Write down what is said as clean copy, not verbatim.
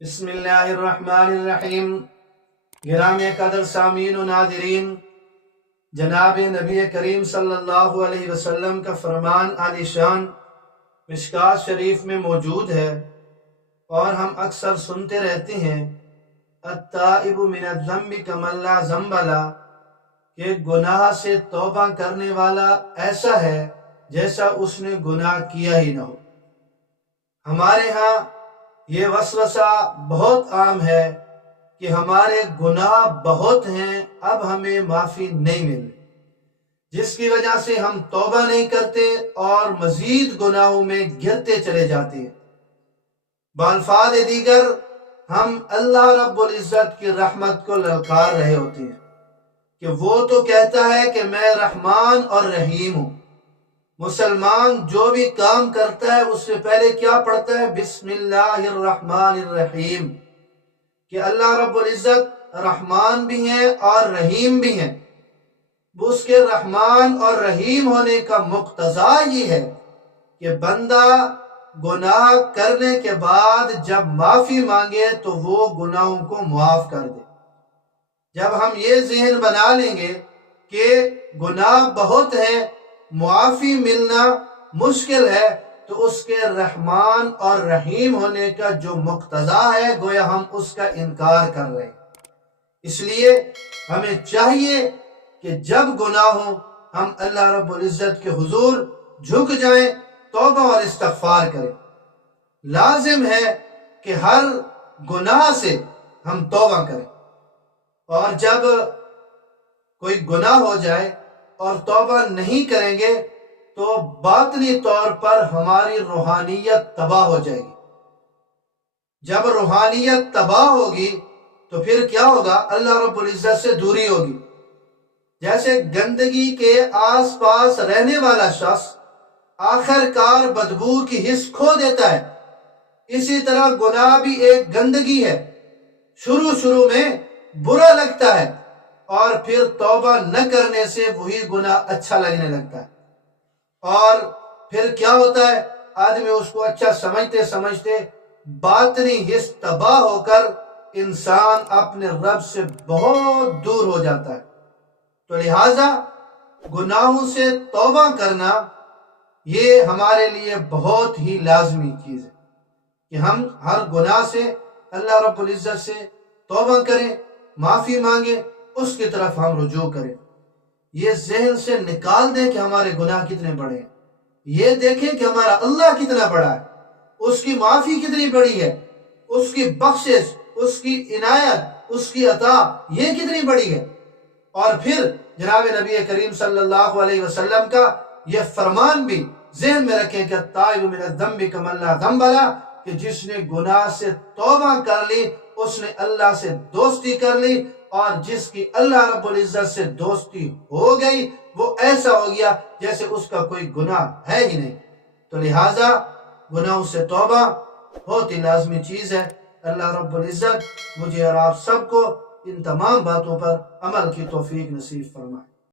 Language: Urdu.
بسم اللہ الرحمن الرحیم۔ گرامی قدر سامعین و ناظرین، جناب نبی کریم صلی اللہ علیہ وسلم کا فرمان عالی شان مشکوٰۃ شریف میں موجود ہے، اور ہم اکثر سنتے رہتے ہیں التائب من الذنب کمن لا ذنب لہ، کہ گناہ سے توبہ کرنے والا ایسا ہے جیسا اس نے گناہ کیا ہی نہ ہو۔ ہمارے ہاں یہ وسوسہ بہت عام ہے کہ ہمارے گناہ بہت ہیں، اب ہمیں معافی نہیں مل رہی، جس کی وجہ سے ہم توبہ نہیں کرتے اور مزید گناہوں میں گرتے چلے جاتے ہیں۔ بالفاظ دیگر ہم اللہ رب العزت کی رحمت کو للکار رہے ہوتے ہیں کہ وہ تو کہتا ہے کہ میں رحمان اور رحیم ہوں۔ مسلمان جو بھی کام کرتا ہے اس سے پہلے کیا پڑھتا ہے؟ بسم اللہ الرحمن الرحیم، کہ اللہ رب العزت رحمان بھی ہیں اور رحیم بھی ہیں۔ اس کے رحمان اور رحیم ہونے کا مقتضا یہ ہے کہ بندہ گناہ کرنے کے بعد جب معافی مانگے تو وہ گناہوں کو معاف کر دے۔ جب ہم یہ ذہن بنا لیں گے کہ گناہ بہت ہیں، معافی ملنا مشکل ہے، تو اس کے رحمان اور رحیم ہونے کا جو مقتضا ہے گویا ہم اس کا انکار کر رہے ہیں۔ اس لیے ہمیں چاہیے کہ جب گناہ ہوں ہم اللہ رب العزت کے حضور جھک جائیں، توبہ اور استغفار کریں۔ لازم ہے کہ ہر گناہ سے ہم توبہ کریں، اور جب کوئی گناہ ہو جائے اور توبہ نہیں کریں گے تو باطنی طور پر ہماری روحانیت تباہ ہو جائے گی۔ جب روحانیت تباہ ہوگی تو پھر کیا ہوگا؟ اللہ رب العزت سے دوری ہوگی۔ جیسے گندگی کے آس پاس رہنے والا شخص آخر کار بدبو کی حس کھو دیتا ہے، اسی طرح گناہ بھی ایک گندگی ہے۔ شروع میں برا لگتا ہے اور پھر توبہ نہ کرنے سے وہی گناہ اچھا لگنے لگتا ہے، اور پھر کیا ہوتا ہے؟ آدمی اس کو اچھا سمجھتے باطنی حس تباہ ہو کر انسان اپنے رب سے بہت دور ہو جاتا ہے۔ تو لہٰذا گناہوں سے توبہ کرنا یہ ہمارے لیے بہت ہی لازمی چیز ہے کہ ہم ہر گناہ سے اللہ رب العزت سے توبہ کریں، معافی مانگیں، اس کی طرف ہم رجوع کریں۔ یہ ذہن سے نکال دیں کہ ہمارے گناہ کتنے بڑے ہیں، یہ دیکھیں کہ ہمارا اللہ کتنا بڑا ہے، اس کی معافی کتنی بڑی ہے، اس کی بخشش، اس کی عنایت، اس کی عطا یہ کتنی بڑی ہے۔ اور پھر جناب نبی کریم صلی اللہ علیہ وسلم کا یہ فرمان بھی ذہن میں رکھیں کہ التائب من الذنب کمن لا ذنب لہ، کہ جس نے گناہ سے توبہ کر لی اس نے اللہ سے دوستی کر لی، اور جس کی اللہ رب العزت سے دوستی ہو گئی وہ ایسا ہو گیا جیسے اس کا کوئی گناہ ہے ہی نہیں۔ تو لہٰذا گناہوں سے توبہ بہت ہی لازمی چیز ہے۔ اللہ رب العزت مجھے اور آپ سب کو ان تمام باتوں پر عمل کی توفیق نصیب فرمائے۔